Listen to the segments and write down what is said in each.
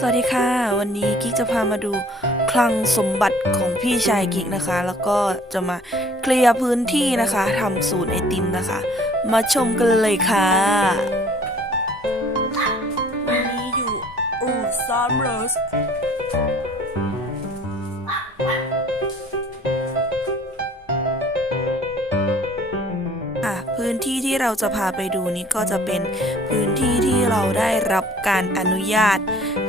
สวัสดีค่ะ วันนี้กิ๊กจะพามาดูคลังสมบัติของพี่ชายกิ๊กนะคะ แล้วก็จะมาเคลียร์พื้นที่นะคะทำศูนย์ไอติมนะคะ มาชมกันเลยค่ะวันนี้อยู่อู่ซ้อมรถค่ะพื้นที่ที่เราจะพาไปดูนี้ก็จะเป็นพื้นที่ที่ เราได้รับการอนุญาต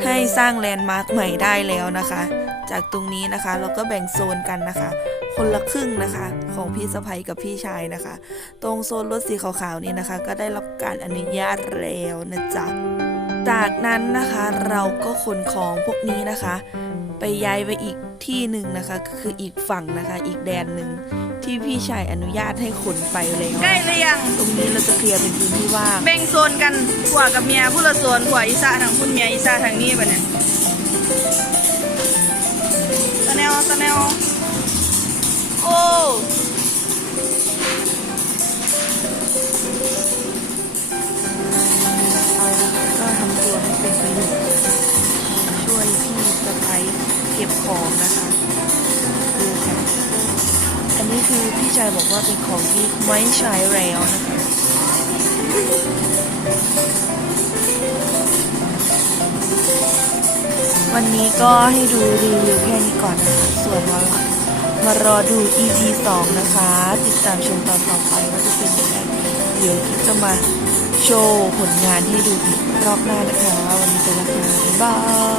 ให้สร้างแลนด์มาร์คใหม่ได้แล้วนะคะ จากตรงนี้นะคะเราก็แบ่งโซนกันนะคะ คนละครึ่งนะคะของพี่สะพ้ยกับพี่ชายนะคะ ตรงโซนรถสีขาวๆนี่นะคะ ก็ได้รับการอนุญาตแล้วนะจ๊ะจากนั้นนะคะเราก็ขนของพวกนี้นะคะ ไปย้ายไปอีกที่หนึ่งนะคะก็คืออีกฝั่งนะคะ อีกแดนหนึ่งที่พี่ชายอนุญาตให้ขนไปแล้วใกล้หรือยังตรง นี้เราจะเคลียร์เป็นพื้นที่ว่างแบ่งโซนกันผัวกับเมียผู้ละโซนผัวอีสาทางคุณเมียอีสาทางนี้ปะเนี่ยตะแนวตะแนวโอ้เอาละค่ะก็ทำตัวให้เป็นประโยชน์นะคะช่วยพี่สะพ้ยเก็บของนะคะดูค่ะอั นี้คือพี่ชายบอกว่าเป็นของที่ไม่ใช้แล้วนะคะวันนี้ก็ให้ดูรีวิวแค่นี้ก่อนนะคะ ส่วนวันหลังมารอดู EP 2 นะคะ ติดตามชมตอนต่อไปว่าจะเป็นยังไงเดี๋ยวจะมาโชว์ผลงานให้ดูอีกรอบหน้านะคะ วันนี้ไปแล้วค่ะบ๊ายบาย